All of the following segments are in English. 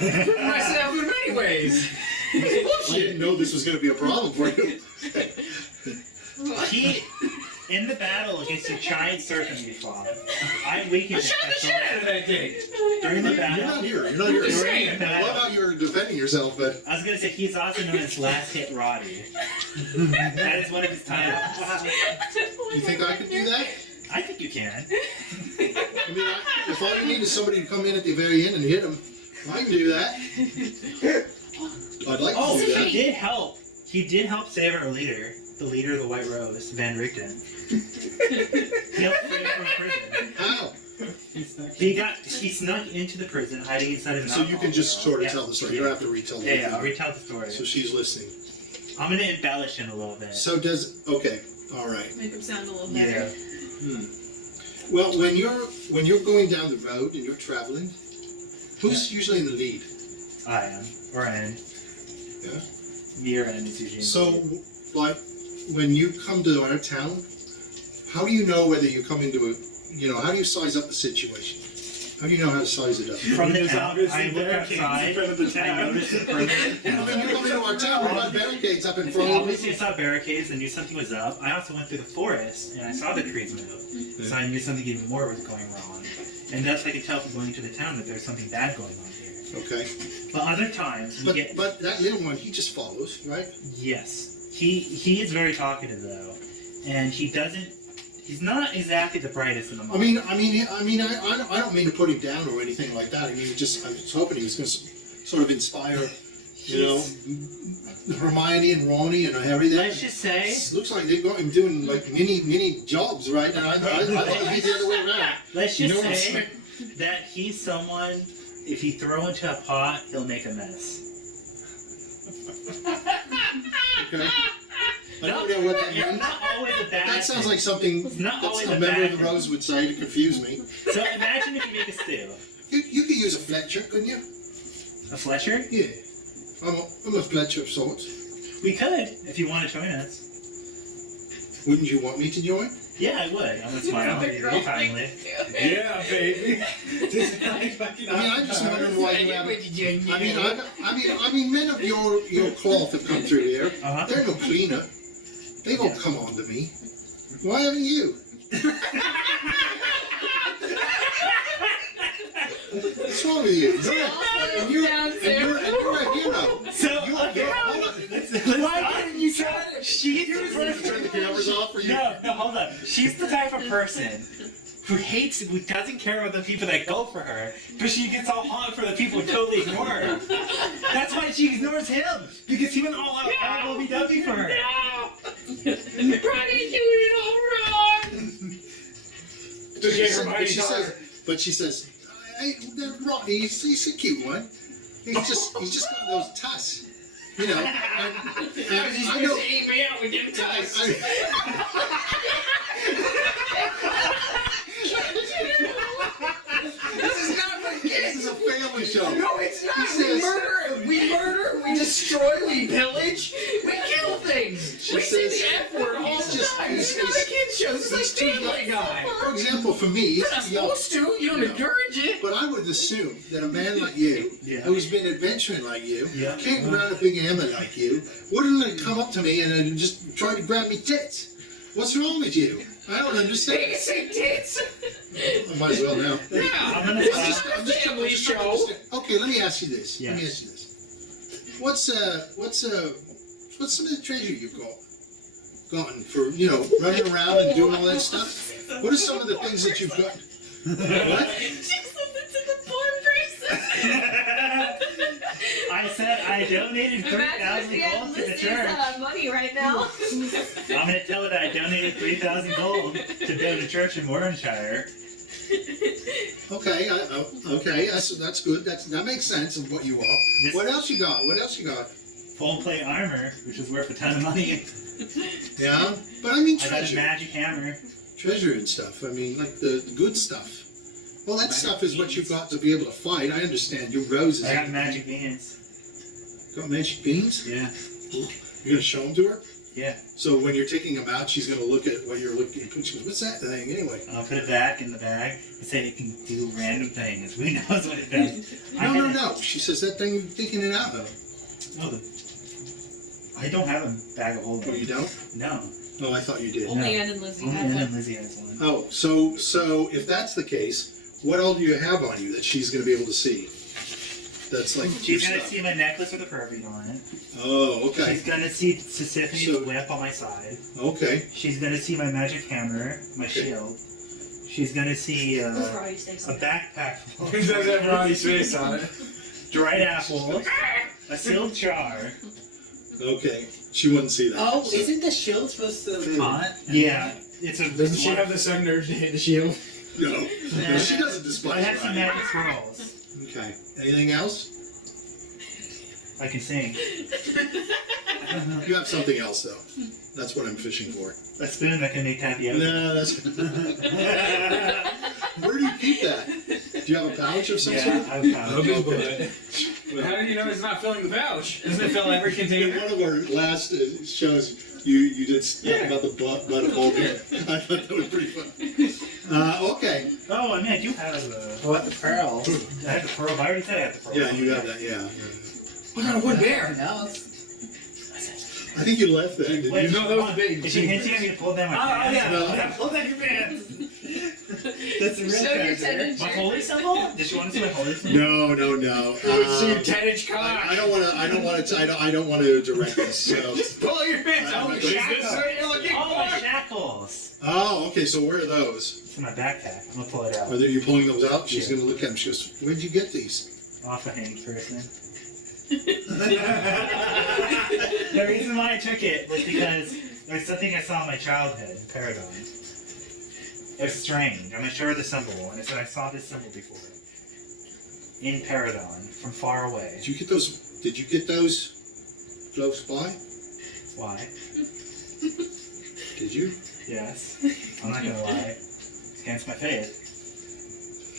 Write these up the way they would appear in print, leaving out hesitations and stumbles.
Proving myself in many ways. I didn't know this was going to be a problem for you. He, in the battle against a giant serpent we fought, I weakened I shot the shit out of that thing. during the battle. You're not here. You're not here. Just saying. I love how you're defending yourself, but... I was going to say, he's also known as Last Hit Rotty. That is one of his titles. You think I could do that? I think you can. I mean, if all you need is somebody to come in at the very end and hit him, I can do that. I'd like to do that. He did help. He did help save our leader, the leader of the White Rose, Van Richten. He helped save him from prison. How? He snuck into the prison, hiding inside of an So you can just sort of Yeah. tell the story. You don't have to retell the whole Yeah, thing. I'll retell the story. So she's listening. I'm going to embellish him a little bit. So does... Okay. All right. Make him sound a little Yeah. better. Well, when you're going down the road and you're traveling, who's usually in the lead? I am. Or N. Yeah. Me or N is usually in the So, lead. like, when you come to our town, how do you know whether you come into a... You know, how do you size up the situation? How do you know how to size it up? From the There's town, obviously I look barricades in outside, front of the I town. notice the perimeter of the When you town. come into our town, we've got barricades up in front of us. Obviously I saw barricades, I knew something was up. I also went through the forest, and I saw the trees move. So I knew something even more was going wrong. And thus I could tell from going into the town that there's something bad going on here. Okay. But other times, we get... But that little one, he just follows, right? Yes. He is very talkative, though. And he doesn't... He's not exactly the brightest in the I mind. mean, I don't mean to put him down or anything like that. I mean, I was hoping he was going to sort of inspire, you know, Hermione and Ronnie and everything. Let's just say... Looks like they've got him doing like mini jobs, right? And I thought it'd be the other way around. Let's You just know what I'm say saying? that he's someone, if you throw into a pot, he'll make a mess. Okay. I don't know what that It's means. not always a bad That sounds thing. like something It's not that's always a a member bad of the thing. Rose would say to confuse me. So imagine if you make a stew. You could use a Fletcher, couldn't you? A Fletcher? Yeah. I'm a Fletcher of sorts. We could, if you want to join us. Wouldn't you want me to join? Yeah, I would. I'm going to smile at you real kindly. Yeah, baby. I'm just wondering why you haven't. I mean, men of your cloth have come through here. Uh-huh. They're no cleaner. They won't come on to me. Why haven't you? What's wrong with you? And you're a hero. So, okay. Why didn't you try it? She's the Turn person... the cameras off for you. No, hold on. She's the type of person who doesn't care about the people that go for her, but she gets all hot for the people who totally ignore her. That's why she ignores him, because he went all out horrible BW for her. Ronnie's doing it all wrong! But she says, hey, Rotty, he's a cute one. He's just got those tusks. You know, and I know. Eat me out with them tusks. This is not for This kids. is a family show. No, it's not. He says- We murder, we destroy, we pillage, we kill things. She We say says- the F word all He's the just- time. he's- It's not a kid's show. It's like he's too Family Guy. For example, for me, You're not supposed to. You don't encourage it. but I would assume that a man like you, Yeah. who's been adventuring like you, Yeah. carrying around a big hammer like you, wouldn't have come up to me and just try to grab me tits. What's wrong with you? I don't They understand. can say tits. I might as well now. Yeah. I'm gonna This stop. is not a family trying to show. understand. Okay, let me ask you this. Let me Yes. ask you this. What's some of the treasure you've gotten for, you know, running around and doing all that stuff? What are some of the things that you've got? What? Just listen to the poor person! I said I donated Imagine if 3,000 we had gold to the Lizzy's church. money right now. I'm going to tell her that I donated 3,000 gold to build a church in Warrenshire. Okay, that's good. That makes sense of what you are. This- What else you got? What else you got? Full plate armor, which is worth a ton of money. Yeah, but I mean I got a treasure, magic hammer. treasure and stuff. I mean, like the good stuff. Well, that stuff is what you've got to be able to fight. I understand. Your roses. I got magic beans. Got magic beans? Yeah. You gonna show them to her? Yeah. So when you're taking them out, she's going to look at what you're looking at. She goes, what's that thing anyway? I'll put it back in the bag and say it can do random things. Who knows what it does? No. She says, that thing you're taking it out of. No, I don't have a bag of holding. Oh, you don't? No. Oh, I thought you did. Only Ann and Lizzy Only have Ann one. and Lizzy has one. Oh, so if that's the case, what all do you have on you that she's going to be able to see? That's like She's your gonna stuff. see my necklace with a perfume on it. Oh, okay. She's gonna see Sisyphus So- the whip on my side. Okay. She's gonna see my magic hammer, my shield. She's gonna see a backpack full It does have Ronnie's face on it. dried apples, a sealed jar. Okay. She wouldn't see that. Oh, so- isn't the shield supposed to taunt? Yeah, it's a. Doesn't she have the sudden urge to hit the shield? No. No, she doesn't despise I have some Ryan. magic scrolls. Okay. Anything else? I can sing. You have something else, though. That's what I'm fishing for. A spoon that can make tapioca. No, that's... Where do you keep that? Do you have a pouch of some Yeah, sort? I've Rub his found butt. But how do you know it's not filling the pouch? Doesn't it fill every In container? one of our last shows, you did stuff about the butt of Vulcan. I thought that was pretty fun. Okay. Oh, I mean, I do have What, the pearl? I have the pearl. I already said I have the pearl. Yeah, you have that, yeah. What kind of wood bear? Nothing else. I think you left that, didn't Wait, you? know that was big. Is she hinting at me to pull down my pants? yeah. No. Yeah, pull down your pants. That's the real Show your character. 10-inch. My holy symbol? Does she want to see my holy symbol? No. Let's see your 10-inch cock. I don't want to direct this. So. Pull your pants Oh, out. Is this what you're looking Oh, my for? shackles. Oh, okay. So where are those? It's in my backpack. I'm gonna pull it out. Are you pulling those out? She's Yeah. going to look at them. She goes, "Where'd you get these?" Off the hand person. The reason why I took it was because there's something I saw in my childhood in Paragon. It was strange. I'm gonna show her the symbol, and I said I saw this symbol before. In Paragon, from far away. Did you get those? Did you get those close by? Why? Did you? Yes. I'm not gonna lie. It's against my faith.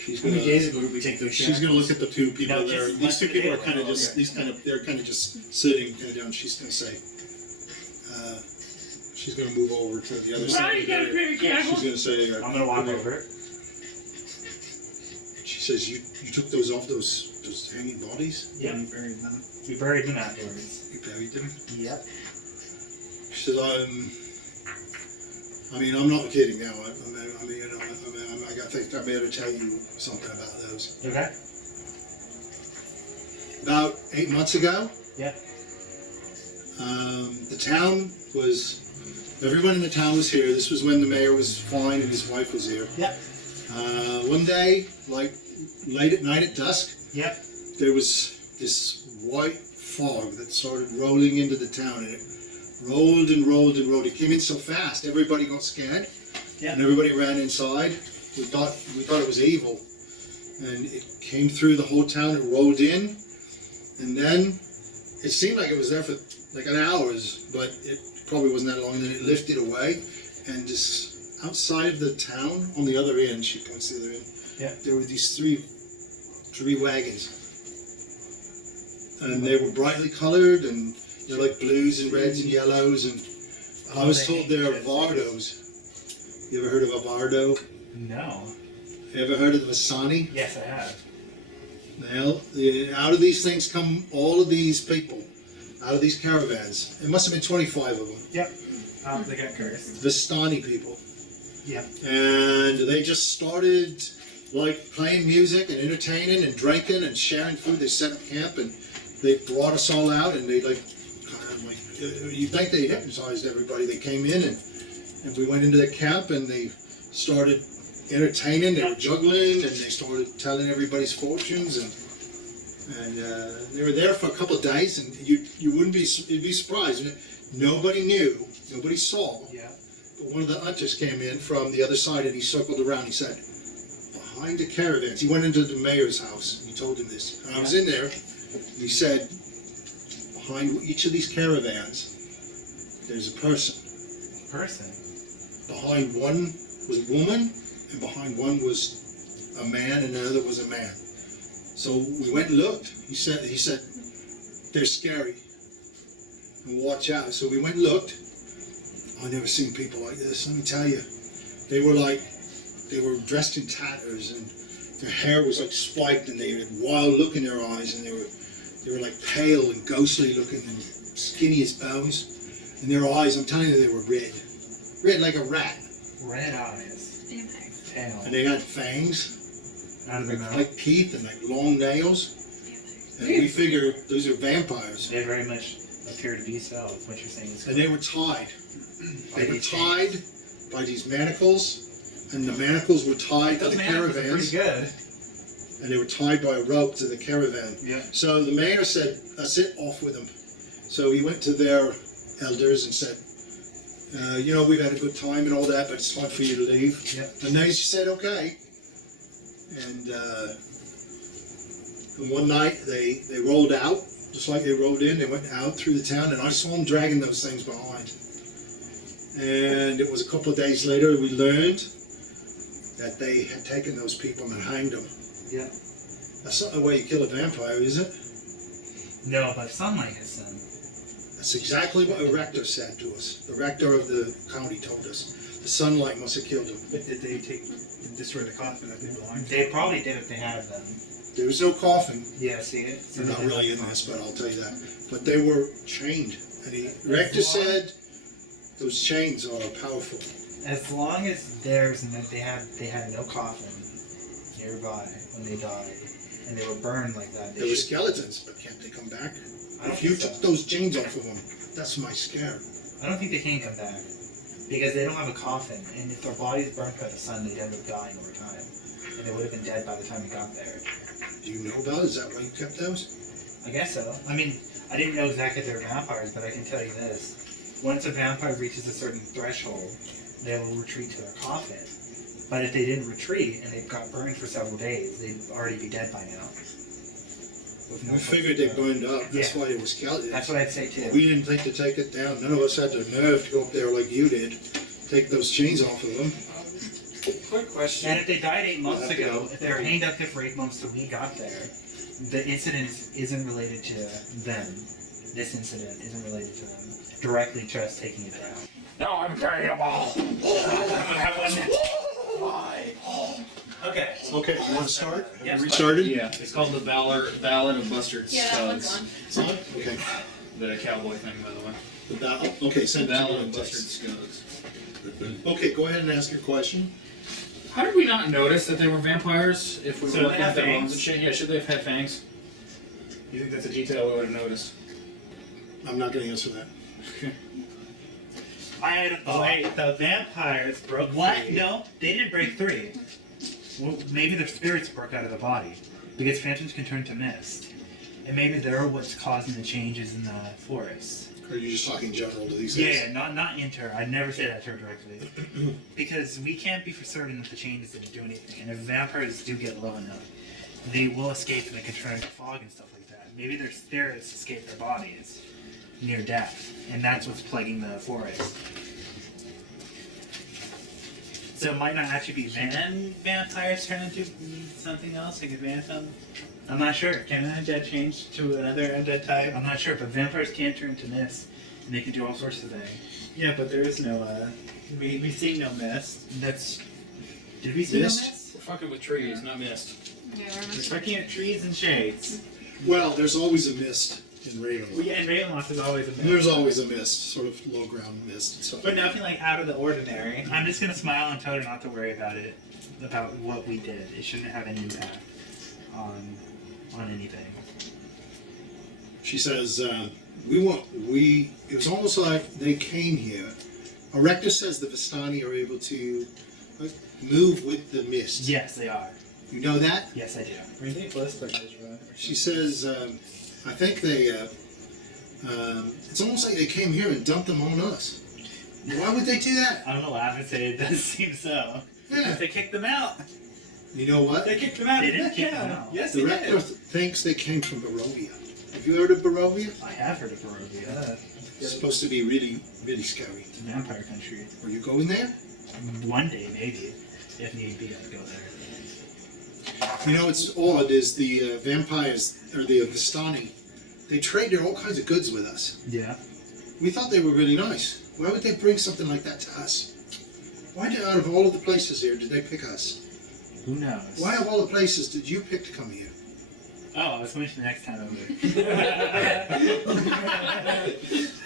She's How going many to. days ago did we take those She's going to look at the two people No, there. just These two let people it are kind of go. just. They're kind of just sitting kind of down. She's going to say. She's going to move over to the other side. you gotta be careful. She's going to say. I'm gonna walk over. She says, "You took those off those hanging bodies? Yep. You buried them. We buried them afterwards. You buried them?" Yep. She says, I mean, I'm not kidding now. I think I better tell you something about those. Okay. About 8 months ago, Yep. the town was, everyone in the town was here. This was when the mayor was fine and his wife was here. Yep. One day, like late at night at dusk, Yep. there was this white fog that started rolling into the town, and it rolled and rolled and rolled. It came in so fast, everybody got scared, Yeah. and everybody ran inside. We thought it was evil, and it came through the whole town and rolled in, and then it seemed like it was there for like an hours, but it probably wasn't that long. And then it lifted away, and just outside of the town, on the other end, she points to the other end. Yeah. There were these three wagons, and they were brightly colored, and they're like blues and reds and yellows, and I was told they're Vardos. You ever heard of a Vardo? No. You ever heard of the Vasani? Yes, I have. Well, out of these things come all of these people, out of these caravans. It must have been 25 of them. Yep. They got cursed. Vistani people. Yep. And they just started like playing music and entertaining and drinking and sharing food. They set up camp and they brought us all out, and they like, you think they hypnotized everybody. They came in and we went into the camp and they started entertaining. They were juggling and they started telling everybody's fortunes, and they were there for a couple of days, and you'd be surprised. Nobody knew, nobody saw. Yeah. But one of the hunters came in from the other side and he circled around. He said, behind the caravans, he went into the mayor's house and he told him this. And I was in there, and he said, behind each of these caravans, there's a person. Person. Behind one was a woman, and behind one was a man, and another was a man. So we went and looked. He said, they're scary. And watch out. So we went and looked, I've never seen people like this. Let me tell you, they were dressed in tatters, and their hair was like spiked, and they had wild look in their eyes, and they were like pale and ghostly looking, and skinny as bones. And their eyes, I'm telling you, they were red like a rat. Red eyes. Vampires. Pale. And they had fangs, Out of their mouth. like teeth, and like long nails. And we figured those are vampires. They very much appear to be so, if what you're saying is And they were tied. They were these tied by these manacles, and the manacles were tied to Those the manacles are caravans. pretty good. And they were tied by a rope to the caravan. Yeah. So the mayor said, "That's it, off with them." So he went to their elders and said, we've had a good time and all that, but it's time for you to leave. Yep. And they said, okay. And one night they rolled out, just like they rolled in. They went out through the town, and I saw them dragging those things behind. And it was a couple of days later we learned that they had taken those people and hanged them. Yeah. That's not the way you kill a vampire, is it? No, but sunlight has some. That's exactly what a rector said to us. The rector of the county told us. The sunlight must have killed them. But did they destroy the coffin that they belonged to? They probably did if they had them. There was no coffin. Yeah, see it? They're not really in this, but I'll tell you that. But they were chained. And the rector said those chains are powerful. As long as they had no coffin nearby when they died, and they were burned like that. There were skeletons, but can't they come back? I don't If you think so. took those chains off of them, that's my scare. I don't think they can come back because they don't have a coffin, and if their bodies burnt by the sun, they'd end up dying over time, and they would have been dead by the time they got there. Do you know about it? Is that why you kept those? I guess so. I mean, I didn't know exactly they were vampires, but I can tell you this: once a vampire reaches a certain threshold, they will retreat to their coffin. But if they didn't retreat and they got burned for several days, they'd already be dead by now. With no We place figured to they go. burned up. That's Yeah. why it was skeletons. That's what I'd say too. We didn't think to take it down. None of us had the nerve to go up there like you did. Take those chains off of them. Quick question. And if they died 8 months We'll have to ago, go. if they were hanged up there for 8 months till we got there, the incident isn't related to them. This incident isn't related to them. Directly to us taking it down. No, I'm carrying them all. I'm gonna have one now. Why? Okay. Okay, you want to start? Yeah. Restarted? Yeah, it's called the Ballad of Bustard Yeah, that one's Scuds. on. It's on? Okay. The cowboy thing, by the way. The battle? Okay, The send it Ballad to of me. Bustard Scuds. Okay, go ahead and ask your question. How did we not notice that they were vampires if we were So they looking at have their bones fangs? and shit? Yeah, should they have had fangs? You think that's a detail we would have noticed? I'm not going to answer that. I had a thought. Wait, the vampires broke What? No, they didn't break free. Well, maybe their spirits broke out of the body. Because phantoms can turn to mist. And maybe they're what's causing the changes in the forest. Or are you just talking general to these guys? Yeah, not inter. I'd never say that to her directly. Because we can't be for certain that the changes didn't do anything. And if vampires do get low enough, they will escape and they can turn into fog and stuff like that. Maybe their spirits escape their bodies near death. And that's what's plaguing the forest. So it might not actually be vampires turn into something else, like a phantom. I'm not sure. Can an undead change to another undead type? I'm not sure, but vampires can turn to mist, and they can do all sorts of things. Yeah, but there is no, we see no mist. Did we see Mist? no mist? We're fucking with trees, not mist. Yeah, We're looking at trees and shades. Well, there's always a mist in Ravenloft. Yeah, and Ravenloft is always a mist. There's always a mist, sort of low ground mist and stuff. But nothing like out of the ordinary. I'm just gonna smile and tell her not to worry about it, about what we did. It shouldn't have any impact on anything. She says, it was almost like they came here. A rector says the Vistani are able to move with the mist. Yes, they are. You know that? Yes, I do. She says, I think they, it's almost like they came here and dumped them on us. Why would they do that? I'm gonna laugh and say it does seem so. Yeah. Because they kicked them out. You know what? They kicked them out. They didn't kick them out. Yes, The they rector did. thinks they came from Barovia. Have you heard of Barovia? I have heard of Barovia. It's supposed to be really, really scary. It's a vampire country. Are you going there? One day, maybe. If need be, I'd go there. You know, it's odd is the vampires, or the Vistani, they trade all kinds of goods with us. Yeah. We thought they were really nice. Why would they bring something like that to us? Why did, out of all of the places here, did they pick us? Who knows? Why of all the places did you pick to come here? Oh, I was going to the next time over.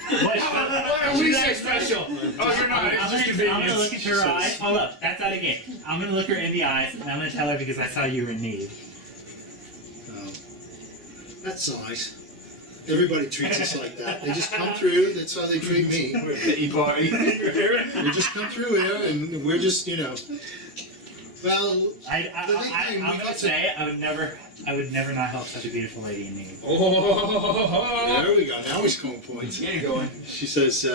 Why are we so special? Oh, you're not. It's just I'm gonna convenience. look at her eyes. Hold up, that's out of game. I'm gonna look her in the eyes and I'm gonna tell her because I saw you were in need. Oh, that's nice. Everybody treats us like that. They just come through. That's how they treat me. We're a pity party. We just come through here, and we're just, you know. Well, I'm gonna say I would never not help such a beautiful lady in need. Oh. there we go. Now we're scoring points. Get it going. She says,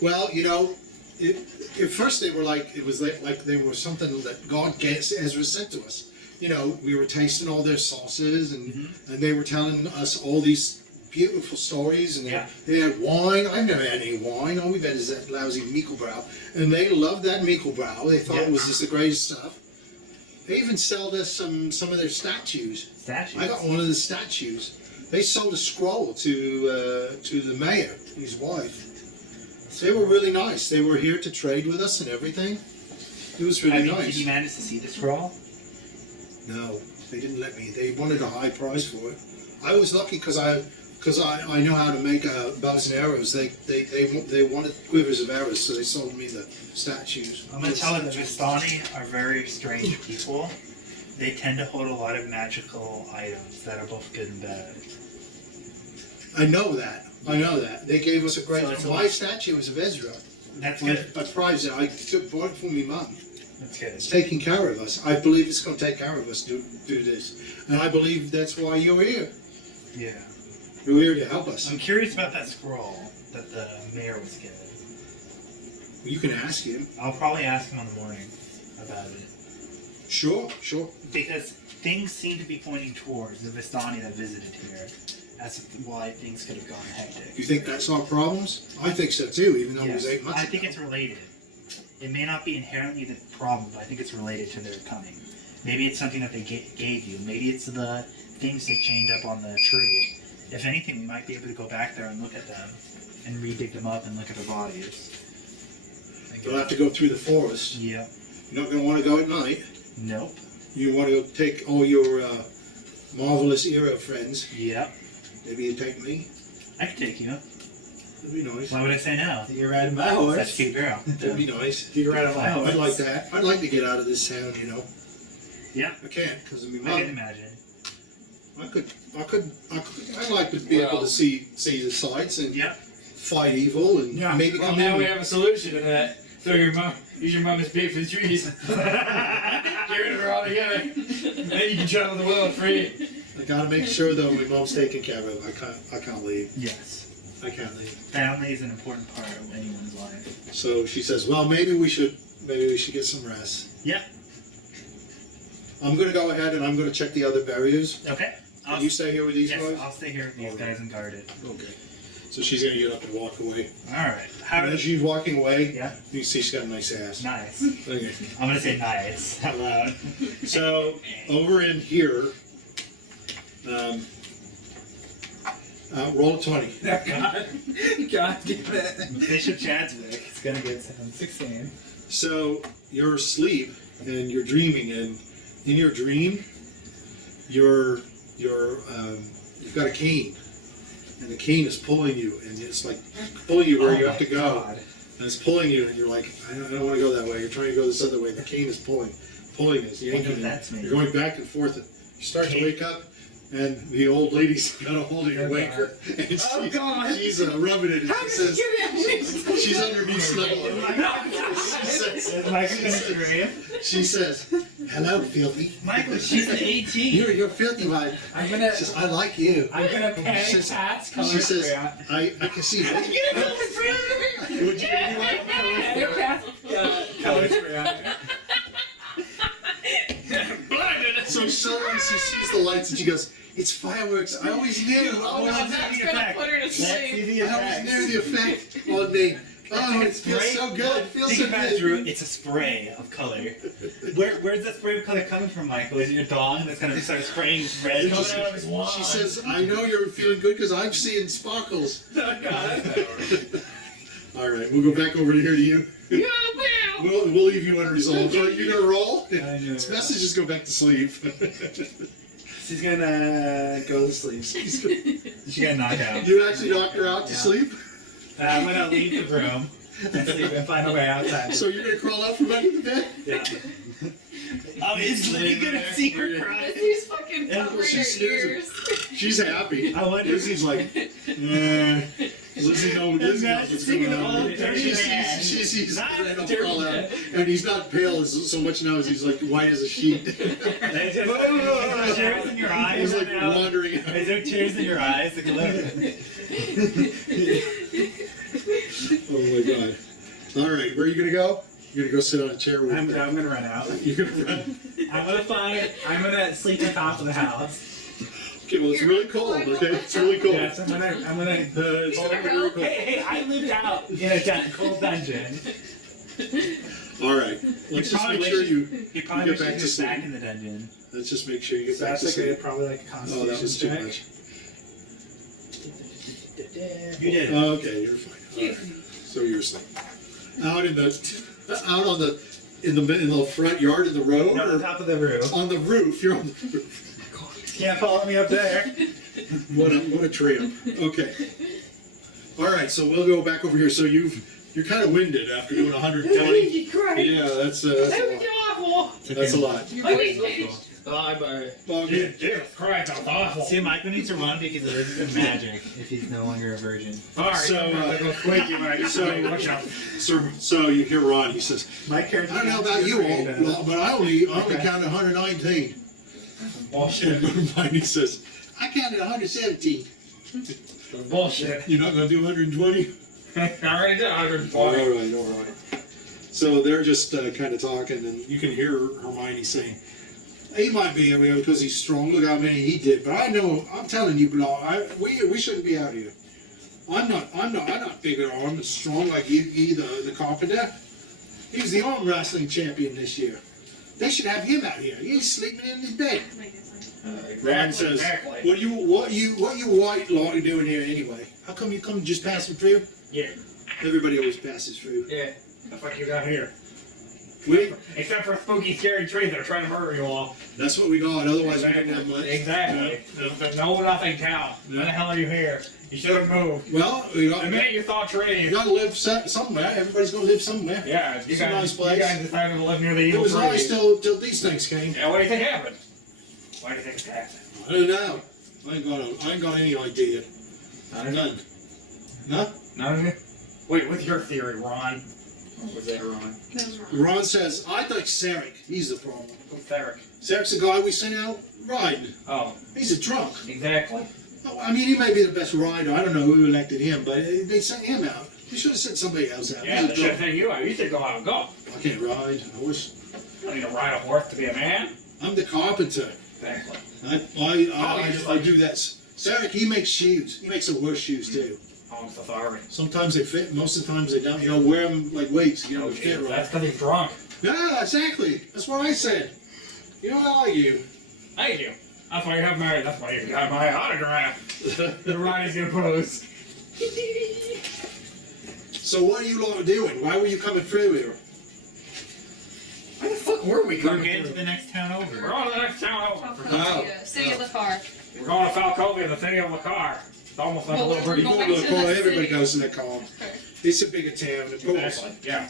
well, you know, at first they were like, it was like they were something that God Ezra sent to us. You know, we were tasting all their sauces, and they were telling us all these beautiful stories, and they had wine. I've never had any wine. All we've had is that lousy Michelbrau, and they loved that Michelbrau. They thought it was just the greatest stuff. They even sold us some of their statues. Statues? I got one of the statues. They sold a scroll to the mayor, his wife. They were really nice. They were here to trade with us and everything. It was really nice. Did you manage to see the scroll? No, they didn't let me. They wanted a high price for it. I was lucky because I know how to make bows and arrows. They wanted quivers of arrows, so they sold me the statues. I'm going to tell her that Vistani are very strange people. They tend to hold a lot of magical items that are both good and bad. I know that. They gave us a great. So my statue was of Ezra. That's good. A prize that I bought for my mum. That's good. It's taking care of us. I believe it's going to take care of us to do this, and I believe that's why you're here. Yeah. You're here to help us. I'm curious about that scroll that the mayor was given. You can ask him. I'll probably ask him in the morning about it. Sure. Because things seem to be pointing towards the Vistani that visited here as why things could have gone hectic. You think that's our problems? I think so too, even though it was 8 months ago. I think it's related. It may not be inherently the problem, but I think it's related to their coming. Maybe it's something that they gave you. Maybe it's the things they chained up on the tree. If anything, we might be able to go back there and look at them and re-dig them up and look at their bodies. You'll have to go through the forest. Yep. You're not going to want to go at night. Nope. You want to take all your marvelous era friends. Yep. Maybe you take me. I could take you. That'd be nice. Why would I say no? You're riding my Such a horse. cute girl. That'd be nice. You're riding my horse. I'd like that. I'd like to get out of this town, you know. Yeah. I can't because of my I can mom. imagine. I'd like to be able to see the sights and Yep. fight evil and maybe well, come now in. we have a solution to that. Throw your mom. Use your mom as bait for the trees. Get rid of her altogether. Then you can travel the world free. I gotta make sure though my mom's taken care of. I can't leave. Yes. I can't leave. Family is an important part of anyone's life. So she says, well, maybe we should get some rest. Yep. I'm gonna go ahead and I'm gonna check the other barriers. Okay. Can you stay here with these yes, guys? I'll stay here with these guys and guard it. Okay. So she's gonna get up and walk away. Alright. And as she's walking away, Yeah. you see she's got a nice ass. Nice. Okay. I'm gonna say nice out loud. So over in here, roll a 20. God damn it. Bishop Chadzwick. It's gonna get 16. So you're asleep and you're dreaming, and in your dream, you've got a cane, and the cane is pulling you, and it's like pulling you where you have to go, God. and it's pulling you, and you're like, I don't want to go that way. You're trying to go this other way. The cane is pulling us, yanking you. That's me. You're going back and forth. You start to wake up, and the old lady's got a hold of your waker, and she's rubbing it. And she says, she's underneath snuggling. She says, hello, filthy. Michael, she's an 18. You're filthy, man. I'm gonna. She says, I like you. I'm gonna pay She says- Pat's She color says, crayon. I can see you. Would you Color crayon. So suddenly she sees the lights and she goes, it's fireworks. I always knew. Oh, no, that's gonna put her to Let's see sleep. the I always effects. knew the effect on me. Oh, it feels so good. It feels Think so about it, good. Drew. It's a spray of color. Where's that spray of color coming from, Michael? Is it your dog that's gonna start spraying red She coming out of his wand? says, I know you're feeling good because I'm seeing sparkles. Oh, God. All right, we'll go back over here to you. Yeah, well. We'll leave you unresolved. Are you gonna roll? I know. It's best to just go back to sleep. She's gonna go to sleep. She got knocked out. You actually knocked her out to Yeah. sleep? I'm gonna leave the room and sleep and find my way outside. So you're gonna crawl out from under the bed? Yeah. Oh, is Lizzy gonna see her cry? These fucking Yeah, cover she's- your ears. She's happy. I wonder- Lizzie's like, Lizzie knows what's going on. She sees Randolph crawl out, and he's not pale so much now as he's like white as a sheet. There's just tears in your eyes He's like right now. wandering. Is there tears in your eyes? Like, Oh my god. Alright, where are you gonna go? You're gonna go sit on a chair with I'm gonna run out. You're gonna run? I'm gonna sleep on top of the house. Okay, well it's really cold, okay? It's really cold. Yes, I'm gonna. Hey, I lived out in a cold dungeon. Alright, let's just make sure you He probably get back to wishes he was sleep. back in the dungeon. Let's just make sure you get back That's to like sleep. probably like a Oh, constitution that was too check. much. You did. Okay, you're fine. Alright. So you're asleep. Out in the front yard of the road, On or top of the roof. on the roof? You're on the roof. Can't follow me up there. What a trio. Okay. All right, so we'll go back over here. So you're kind of winded after doing 120. Yeah, that's a lot. Awful. That's a lot. Okay. Jesus Christ, that was awful. See, Michael needs to run because of his magic if he's no longer a virgin. Alright, So, I'm gonna go squeaky when I get so- watch out. So you hear Ron. He says, My "I character. don't know about you all, but I only counted 119." Bullshit. And Hermione says, "I counted 117." Bullshit. You're not going to do 120? I already did All 140. right, all right. So they're just kind of talking, and you can hear Hermione saying, "He might be, because he's strong. Look how many he did. But I know, I'm telling you, Blah, we shouldn't be out here. I'm not big in arm and strong like you, the carpenter. He's the arm wrestling champion this year. They should have him out here. He's sleeping in his bed." Ron says, Exactly. "What you white lot are doing here anyway? How come you come just passing through?" Yeah. Everybody always passes through. Yeah. The fuck you got here? We, Except for spooky, scary trees that are trying to murder you all. that's what we got. Otherwise, we didn't have much. Exactly. There's no nothing town. Why the hell are you here? You should have moved. Well, we got, The minute you thought you trees. got to live somewhere. Everybody's going to live somewhere. Yeah, you It's a nice place. guys decided to live near the It evil was nice trees. till these things came. Yeah, what do you think happened? Why do you think it happened? I don't know. I ain't got any idea. None. No? None of you? Wait, what's your theory, Ron? Or was that Ron? Ron says, I think Sarek. He's the problem. Who's Theric? Sarek's the guy we sent out riding. Oh, He's a drunk. exactly. I mean, he may be the best rider. I don't know who elected him, but they sent him out. They should have sent somebody else out. Yeah, He's they a should have drunk. sent you out. You should go out and go. I can't ride. I wish. You don't need to ride a horse to be a man. I'm the carpenter. Exactly. I do that. Sarek, he makes shoes. He makes the worst shoes too. Oh, I'm so sorry. Sometimes they fit. Most of the times they don't. You know, wear them like weights. You know, Oh, to fit Jesus, right. that's because he's drunk. Yeah, exactly. That's what I said. You know, I like you. Thank you. That's why you have married. That's why you got my autograph. The Ronnie's gonna pose. So what are you lot doing? Why were you coming through here? Where the fuck were we We're coming getting to through? the next town over. We're on to the next town over. City of the car. We're going to Falcovia, the city of the car. It's almost like Well, a little we're birdie. You going go to to the car. the Everybody city. goes to the car. It's a bigger town. Of course. Exactly. Yeah.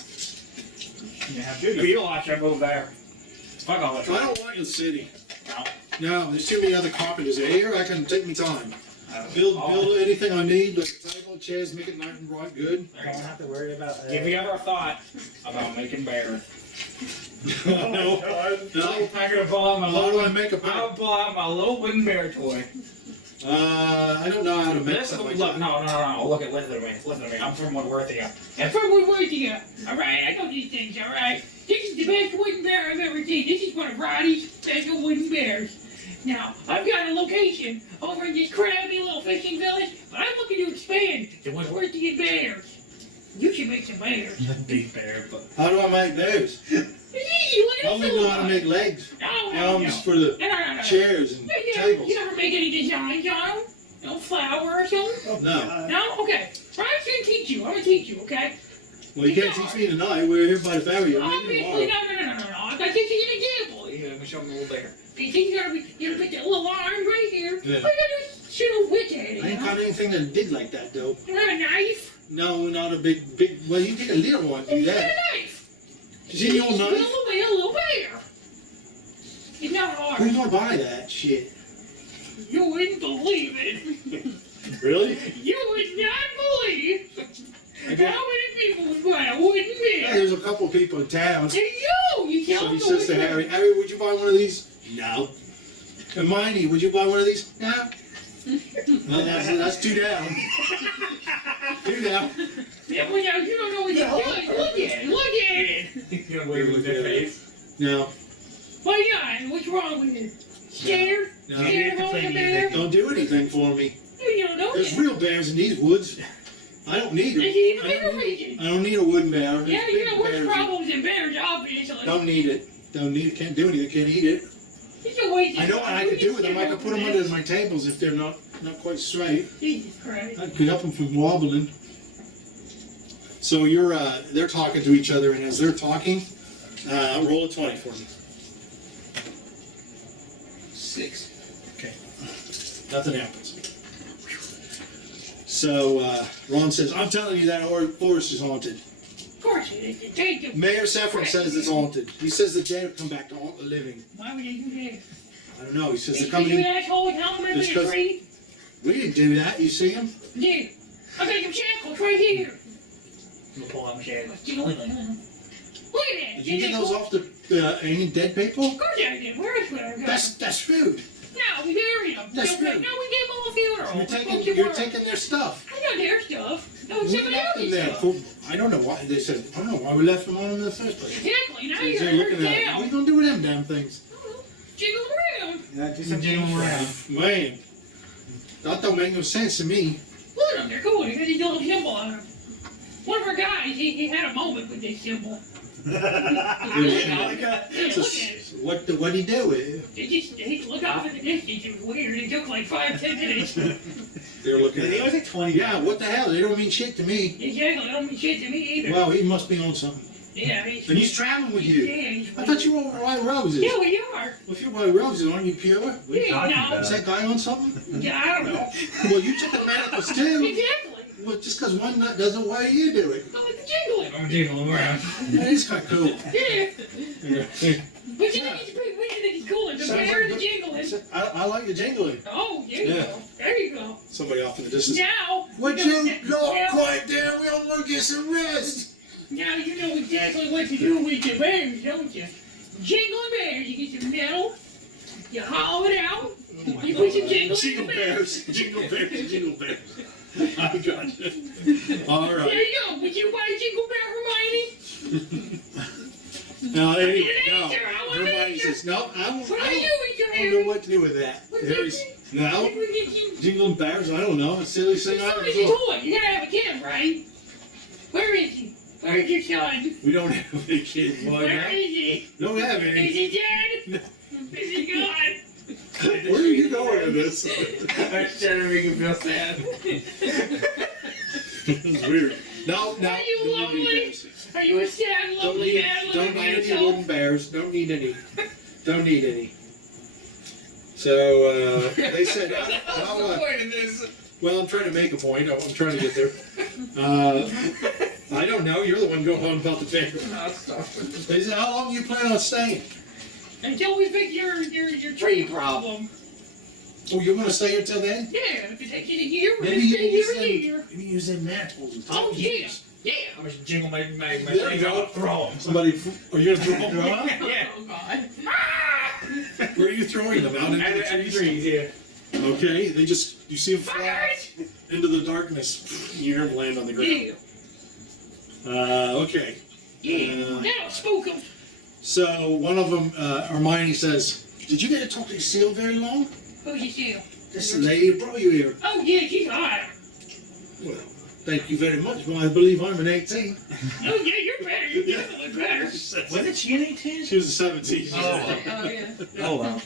Yeah, dude, you lot should move there. Fuck all that. I don't want the city. No. No, there's too many other carpenters here. I can take my time. I don't Build know. build anything I need, like a table, chairs, make it nice and right, good. I don't have to worry about that. Give you ever a thought about making bears? No, no. I'm gonna pull out my How do I little. make a I'm bear? gonna pull out my little wooden bear toy. I don't know how to make Listen, stuff like look, that. no. Look at, listen to me. Listen to me. I'm from Woodworthia. I'm from Woodworthia. All right, I know these things. All right. This is the best wooden bear I've ever seen. This is one of Rotty's special wooden bears. Now, I've got a location over in this crabby little fishing village, but I'm looking to expand to Woodworthian bears. You should make some bears. Big bear, but How do I make those? It's easy, look I at only the know how to make legs, arms for the No. chairs and tables. You never make any designs on them? No flower or something? No. No? Okay. Ryan's gonna teach you. I'm gonna teach you, okay? Well, you can't teach me tonight. We're here by the ferry. Obviously, no. I'm gonna teach you an example. Here, let me show him a little bear. You gotta put that little arm right here. Yeah. All you gotta do is shoot a witch at it. I ain't got anything that did like that, though. You have a knife? No, not a big. Well, you get a little one, do You got that. a knife. Is it your Build knife? away a little bear. It's not hard. Who's gonna buy that shit? You wouldn't believe it. Really? You would not believe how many people would buy a wooden Yeah, bear. there's a couple people in town. And you tell So them he says to Harry, Harry, would you buy one of these? No. Hermione, would you buy one of these? No. Well, that's two down. Two down. Yeah, well, now you don't know what you're doing. Look at it. Look at it. you know, wave with their face. No. Why not? What's wrong with it? Scared? No. Scared of owning a bear? Don't do anything for me. You don't know There's yet. real bears in these woods. I don't need There's it. even bigger region. I don't need a wooden bear. There's Yeah, you big know worse bears. problems than bears, obviously. Don't need it. Don't need it. Can't do anything. Can't eat it. It's a waste of I know what time. I could do with them. I Just could put them get under over my tables if they're not quite straight. it. Jesus Christ. I could help them from wobbling. So they're talking to each other, and as they're talking, roll a 20 for me. 6. Okay. Nothing happens. So Ron says, "I'm telling you that forest is haunted." Of course it is. Take them. Mayor Saffron says it's haunted. He says the dead have come back to haunt the living. Why would they do that? I don't know. He says they're Because coming you in. asshole and helmet in It's the 'cause- tree? We didn't do that. You see him? Yeah. I got some shackles right here. I'm gonna pull out my shadow. Look at that. Did you get those off the any dead people? Of course I did. Where else would I go? That's food. No, we buried them. That's no, good. no, we gave them a funeral. You're taking their stuff. I know their stuff. No, it's We somebody left them else's there. stuff. I don't know why they said. I don't know why we left them on in the first place. Exactly. Now They're you're gonna hurt looking at it. What are you down. gonna do with them damn things? Jiggle around. Yeah, do some jiggling around. Man, that don't make no sense to me. Look at them. They're cool. They got these little symbol on them. One of our guys, he had a moment with this symbol. Yeah, So, look at it. what'd he do? They look off in the distance. It was weird. It took like 5-10 minutes. They're looking at They it. always take 20. Yeah, what the hell? They don't mean shit to me. Exactly. It don't mean shit to me either. Well, he must be on something. Yeah. And he's traveling with you. Yeah, I thought you were white roses. Yeah, we are. Well, if you're white roses, aren't you pure? Yeah, talking no. about? Is that guy on something? Yeah, I don't know. Well, you took the medicals too. Exactly. Well, just because one nut doesn't, why do you do it? I like the jingling. I'm jiggling around. That is kind of cool. Yeah. Yeah. But you think he's cooler, the Sounds better like- the jingling. I like the jingling. Oh, there you Yeah. go. There you go. Somebody off in the distance. Now, Would know you exa- not now, quiet down? We all want to get some rest. now you know exactly what to do with your bears, don't you? Jingling bears, you get some metal, you haul it out, you put some jingling Jingle in the bears. bears, jingle bears, jingle bears. I got you. All There right. you go. Would you buy a jingle bear, Hermione? Now, anyway, I no. want an answer, I want an Hermione answer. says, no, I What do you don't do with your know Harry? what to do with that. What do Harry's, you no, do? jingle bears, I don't know. It's the silliest thing I ever Somebody's saw. toy. You gotta have a kid, right? Where is he? Where's your son? We don't have any kids, boy. Where now. is he? Don't have Is any. he dead? Is he gone? Where are you going with this? I'm trying to make him feel sad. This is weird. No, no. Are you don't need any lonely? bears. Are you a sad, Don't lonely need, man don't living by need any yourself? wooden bears. Don't need any. Don't need any. So they said, point in this? well, I'm trying to make a point. I'm trying to get there. I don't know. You're the one going on about the bear. They said, how long do you plan on staying? Until we fix your tree problem. Oh, you're going to stay until then? Yeah, if it takes you a year, we're Maybe gonna you stay can here use a them. year. Maybe use them mantles. And Oh, yeah. Yeah. I'm gonna jingle my There you thing go. out, throw him. Somebody, are you going to throw them? Yeah. Oh, God. Where are you throwing them? Out into And the the trees? trees, yeah. Okay, they just, you see them fly Fires! into the darkness. You hear them land on the ground. Yeah. Okay. Yeah. That'll spook him. So one of them, Hermione says, did you get to talk to Esyll very long? Who's he still? This lady brought you here. Oh, yeah, she's hot. Well, Thank you very much. Well, I believe I'm an 18. Oh, yeah, you're better. You're definitely better. Wasn't she an 18? She was a 17. Oh, Oh, yeah. oh well.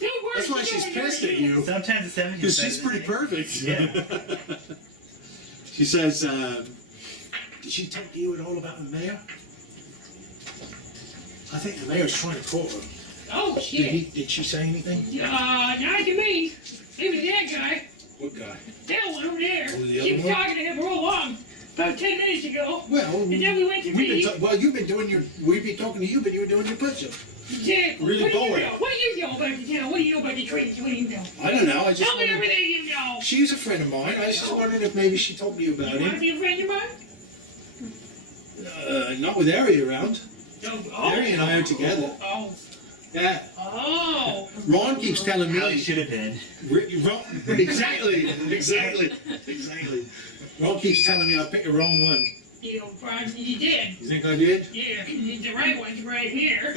Don't worry, That's why she's pissed at you. Sometimes the 17. Because she's pretty perfect. Yeah. She says, did she talk to you at all about the mayor? I think the mayor's trying to court her. Oh, shit. Did she say anything? Not to me. Maybe that guy. What guy? That one over there. Oh, the She other was one? talking to him real long. About 10 minutes ago. Well, And then we went to meet. well, you've been doing your. We've been talking to you, but you were doing your push-up. Exactly. Really What do you boring. know? What do you know about the town? What do you know about the trees? What do you know? I don't know. I just Tell me wanted. everything you know. She's a friend of mine. I was just wondering if maybe she told you about You want to him. be a friend of mine? Not with Ari around. No. Ari and I are together. Oh. Yeah. Oh. Ron keeps telling How he me. should have been. Exactly. Ron keeps telling me I picked the wrong one. You know, probably you did. You think I did? Yeah. The right one's right here.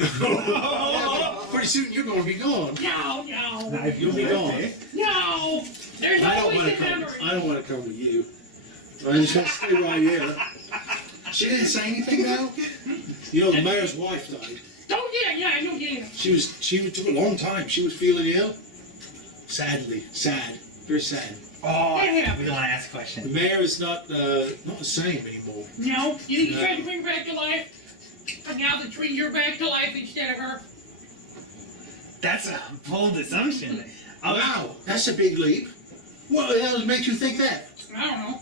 Pretty soon you're going to be gone. No. You'll be gone. No. There's I don't always want to a come. memory. I don't want to come with you. I just want to stay right here. She didn't say anything now. You know, the mayor's wife died. Oh, yeah, I know, yeah. She took a long time. She was feeling ill. Sadly, very sad. Oh, Yeah. we want to ask a The question. mayor is not the same anymore. No. You think you No. tried to bring her back to life? And now the trees are back to life instead of her? That's a bold assumption. Wow, that's a big leap. What the hell makes you think that? I don't know.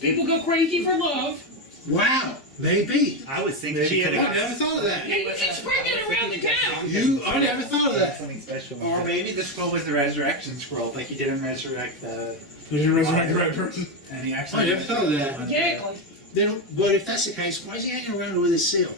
People go crazy for love. Wow, maybe. I was thinking she could I have never thought of that. Yeah, you should spread that around the town. I never thought of that. something special. Or maybe the scroll was the resurrection scroll, like he didn't resurrect the. Did you resurrect the right person? And he I actually. never thought of that. Exactly. Then, but if that's the case, why is he hanging around with Esyll?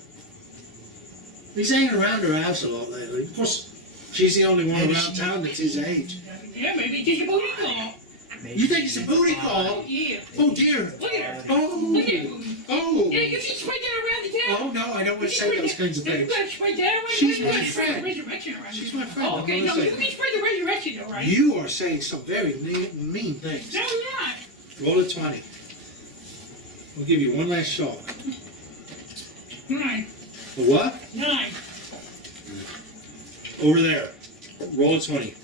He's hanging around her house a lot lately. Of course, she's the only one Maybe around she- town that's his age. Yeah, maybe it's a booty call. You think it's a booty call? Yeah. Oh dear. Look at her. Oh. Look at her. Oh. Yeah, you should spread that around the town. Oh no, I don't want to say those kinds of You things. gotta spread that around. She's you my gotta spread the friend. resurrection around. She's my friend. Oh, I'm okay, gonna no, say you can spread the resurrection though, right? You are saying some very mean things. No, I'm not. Roll a 20. We'll give you one last shot. 9. A what? 9. Over there. Roll a 20.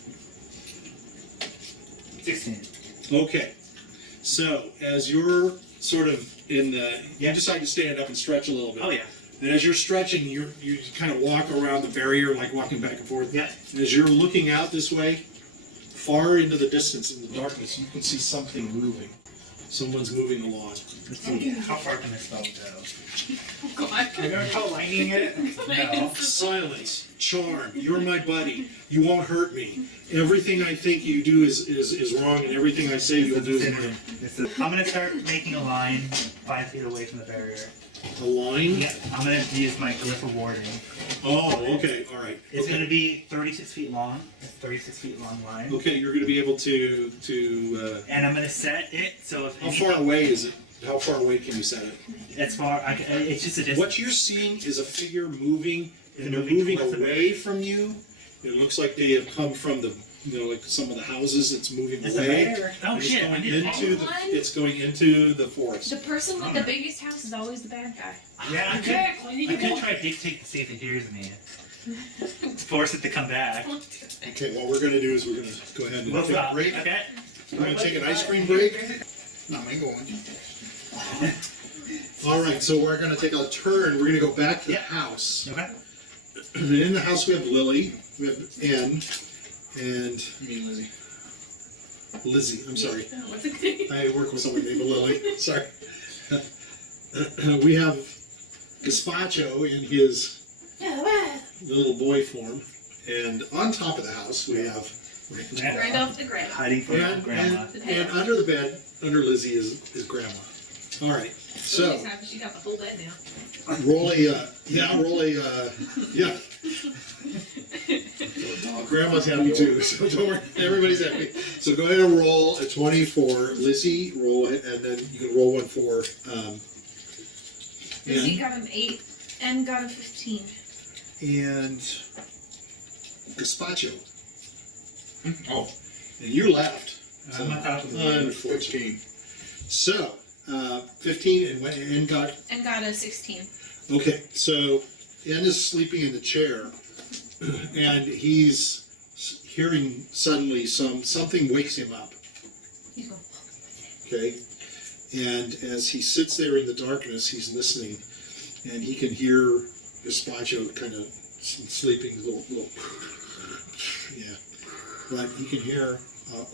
16. Okay. So, as you're sort of in the... You decide to stand up and stretch a little bit. Oh yeah. And as you're stretching, you kind of walk around the barrier, like walking back and forth. Yeah. And as you're looking out this way, far into the distance, in the darkness, you can see something moving. Someone's moving along. Let's see. How far can this spell go? Oh, God. Are you gonna call lightning it? No. Silence. Charm. You're my buddy. You won't hurt me. Everything I think you do is wrong, and everything I say you'll do is right. I'm gonna start making a line 5 feet away from the barrier. A line? Yeah. I'm gonna use my glyph of warding. Oh, okay. All right. It's Okay. gonna be 36 feet long. It's a 36 feet long line. Okay, you're going to be able to And I'm gonna set it so if how far away is it? How far away can you set it? as far it's just a distance. What you're seeing is a figure moving, and they're Moving moving towards the away from you. It looks like they have come from the, like some of the houses. It's moving It's a away. bear. Oh And it's shit! I going did into the. It's going into the forest. The person with the biggest house is always the bad guy. Yeah, I Exactly. could try to dictate to see if it hears me. Force it to come back. Okay, what we're going to do is we're going to go ahead and We'll take a stop. break. Okay. We're going to take an ice cream break. No, I ain't going. All right, so we're going to take a turn. We're going to go back to the Yeah. house. Okay. And in the house we have Lily, we have Ann, and You mean Lizzy? Lizzy. I'm sorry. What's it name? I work with someone named Lily. Sorry. We have Gazpacho in his little boy form, and on top of the house we have Randolph the Great. Hiding from grandma. and under the bed, under Lizzy is grandma. All right. So She's happy she got the full bed now. roll a yeah. Grandma's happy too, so don't worry. Everybody's happy. So go ahead and roll a 20 for Lizzy. Roll it, and then you can roll one for Lizzy got an 8 and got a 15. and Gazpacho. Oh, And you left. I'm on top of the Unfortunately. So, 15 and got. And got a 16. Okay, so N is sleeping in the chair, and he's hearing suddenly something wakes him up. He's going, Okay, and as he sits there in the darkness, he's listening, and he can hear Gazpacho kind of sleeping, little, yeah, but he can hear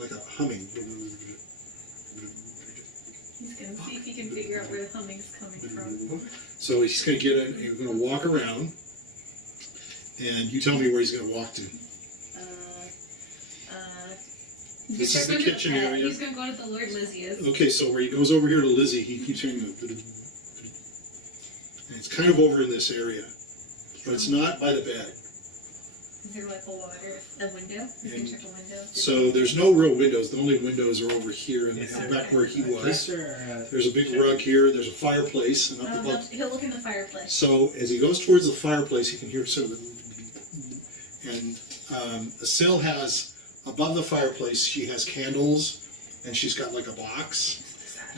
like a humming. he's going to see if he can figure out where the humming's coming from. So he's going to get in, he's going to walk around, and you tell me where he's going to walk to. This is the kitchen area. He's going to go to the Lord Lizzy is. Okay, so where he goes over here to Lizzy, he keeps hearing the, and it's kind of over in this area, but it's not by the bed. Is there like a window? He's going to check a window. So there's no real windows. The only windows are over here and back where he was. Or, There's a big rug here. There's a fireplace, and up above. He'll look in the fireplace. So as he goes towards the fireplace, he can hear sort of, and Esyll has above the fireplace. She has candles, and she's got like a box,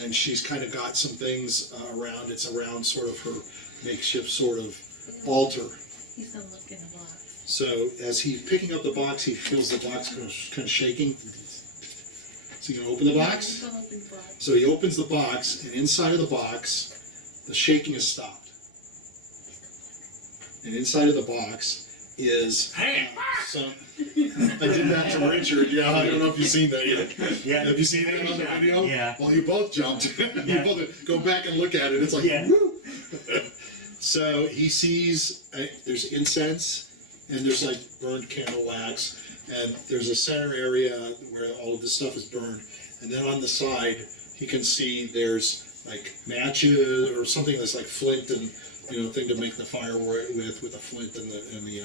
and she's kind of got some things around. It's around sort of her makeshift sort of altar. He's going to look in the box. So as he's picking up the box, he feels the box kind of shaking. So you gonna open the box? He's going to open the box. So he opens the box, and inside of the box, the shaking has stopped. And inside of the box is some. I did that to Richard. Yeah, I don't know if you've seen that yet. Yeah. Have you seen it on the video? Yeah. Well, you both jumped. You Yeah. both go back and look at it. It's like, Yeah. woo! So he sees there's incense, and there's like burned candle wax, and there's a center area where all of this stuff is burned, and then on the side he can see there's like matches or something that's like flint and thing to make the fire with a flint and the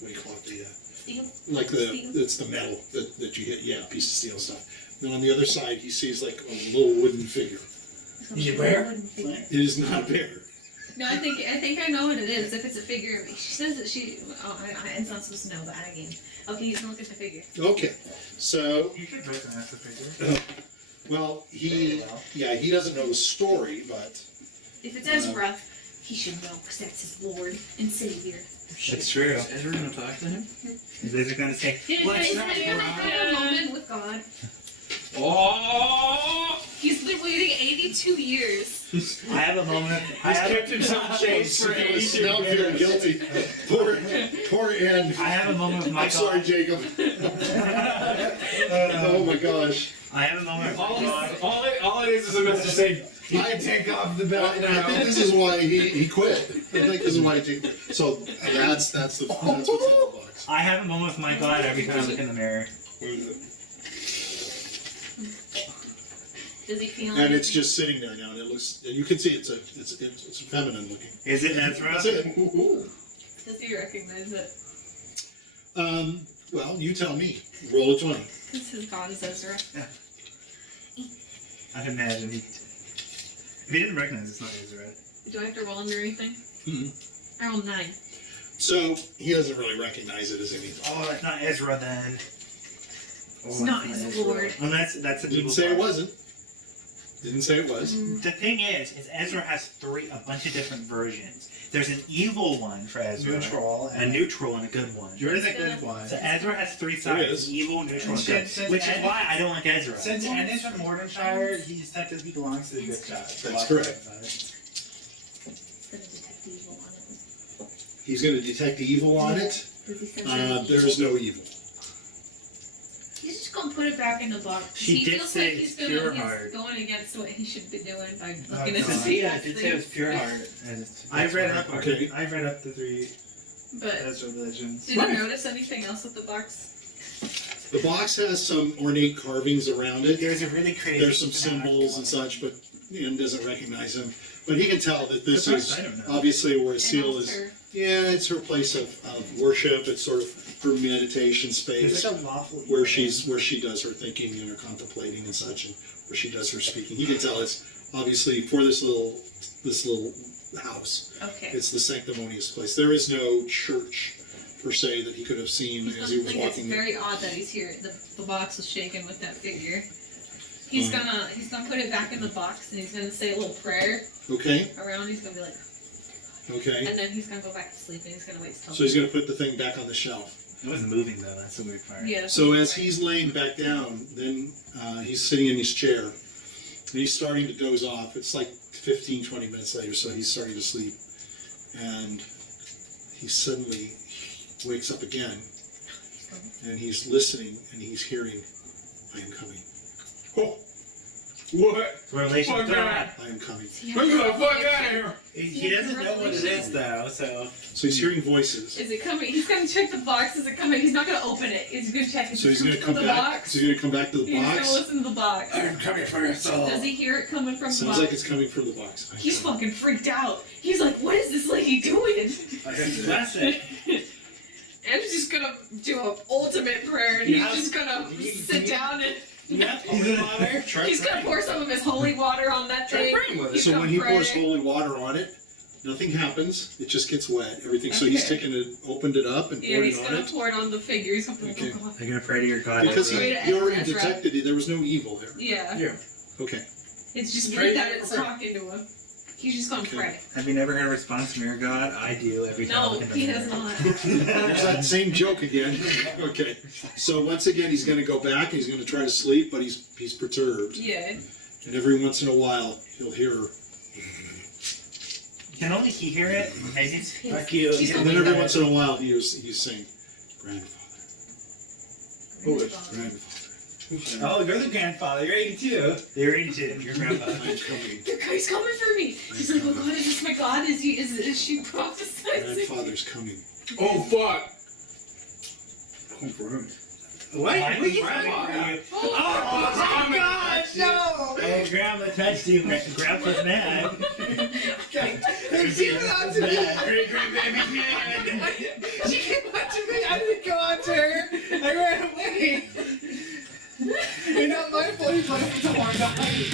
what do you call it, Steel? like Steel? it's the metal that you hit, yeah, piece of steel stuff. Then on the other side he sees like a little wooden figure. Is it a bear? It is not a bear. No, I think I know what it is. If it's a figure, she says that she. Oh, it's not supposed to know, but I again. Okay, he's gonna look at the figure. Okay, so You should recognize the figure. well he doesn't know the story, but If it's Ezra, he should know because that's his Lord and Savior. It's true. Is Ezra gonna talk to him? Is Lizzy going to say, He's "What's up, having bro?" a moment with God. Oh! He's been waiting 82 years. I have a moment. He's kept himself chased for 82 now I'm feeling years. guilty. Poor Ann. I have a moment with my I'm sorry, God. Jacob. Oh my gosh. I have a moment with my God. All it is a message saying, you I- can take off the belt And I think this is why he quit. I think this is why he quit. So that's what's in the box. I have a moment with my God every time I look in the mirror. Does he feel? And it's just sitting there now, and it looks, and you can see it's feminine looking. Is it Ezra? That's it. Does he recognize it? Well, you tell me. Roll a 20. Because his God is Ezra. I can imagine. If he didn't recognize it's not Ezra. Do I have to roll under anything? Mhm. I rolled 9. So he doesn't really recognize it as anything. Oh, it's not Ezra then. It's not his Lord. Well, that's a Didn't evil say it part. wasn't. Didn't say it was. The thing is Ezra has a bunch of different versions. There's an evil one for Ezra, a neutral, and a good one. Yours is a good one. So Ezra has 3 There sides: is. evil, neutral, and good. Since Which is Ed- why I don't like Ezra. Since N is from Mordenshire, he's technically he belongs to the good side. That's correct. He's going to detect evil on it. He's going to detect evil on it. Does he sense There is no evil. He's just going to put it back in the box. She he did feels say like he's it's pure he's heart. going against what he should be doing by Oh, looking at God. his Yeah, past it did say it was things. pure heart. I've read up. Okay. I've read up the 3 But Ezra religions. did you notice anything else with the box? The box has some ornate carvings around it. There's a really crazy. There's some symbols and such, but Ian doesn't recognize them. But he can tell that this is I don't know. obviously where And Esyll is. altar. Yeah, it's her place of worship. It's sort of her meditation space There's like a lawful. where she does her thinking and her contemplating and such, and where she does her speaking. He can tell it's obviously for this little house. Okay. It's the sanctimonious place. There is no church per se that he could have seen He's as going he to was think it's walking. very odd that he's here. The box was shaken with that figure. He's gonna put it back in the box and he's gonna say a little prayer Okay. around. He's gonna be like, Okay. and then he's gonna go back to sleep and he's gonna wait till. So he's gonna put the thing back on the shelf. It wasn't moving though. That's the weird part. Yeah. So as he's laying back down, then he's sitting in his chair, and he's starting to doze off. It's like 15, 20 minutes later, so he's starting to sleep, and he suddenly wakes up again, and he's listening, and he's hearing, "I am coming. Oh, what? Relation Fuck to that. I am coming." Let's get the fuck out of here. He doesn't know what it is though, so. So he's hearing voices. Is it coming? He's gonna check the box. Is it coming? He's not gonna open it. He's gonna check. So he's gonna come the back. box. So he's gonna come back to the He's gonna box. listen to the box. I'm coming for your soul. Does he hear it coming from the Sounds box? like it's coming from the box. I'm He's coming. fucking freaked out. He's like, what is this lady doing? That's it. And he's just gonna do an ultimate prayer, and Yeah. he's just gonna sit down and Yeah, holy water. he's gonna pour some of his holy water on that thing. He's So gonna when he pray. pours holy water on it, nothing happens. It just gets wet. Everything. So he's Okay. taken it, opened it up, and Yeah, poured he's it on gonna it. pour it on the figure. He's gonna put Okay. it on. You're gonna pray to your God. Because he Pray to already Ezra. detected it. There was no evil there. Yeah. Okay. It's just Pray weird that to it's pray. talking to him. He's just gonna Okay. pray. Have you never heard a response from your God? I do every time. I No, look in the he mirror. does not. There's that same joke again. Okay. So once again, he's going to go back. He's going to try to sleep, but he's perturbed. Yeah. And every once in a while, he'll hear. Can only he hear it? Maybe. Fuck you. He's And then every once in a while, he's saying, "Grandfather, grandfather, Oh, you're the grandfather. You're 82. You're 82. You're grandfather. I'm coming. The guy's coming for me. He's like, oh God, is this my God? Is she prophesying? Grandfather's coming." Oh fuck. Confirmed. What? My What are you grandfather. talking about? Oh my gosh, no! Oh, Grandma touched you. Grandpa's mad. She went on to me. Great grandbaby's mad. She came on to me. I didn't go on to her. I ran away. You're not my fault. He's like, it's a hard night.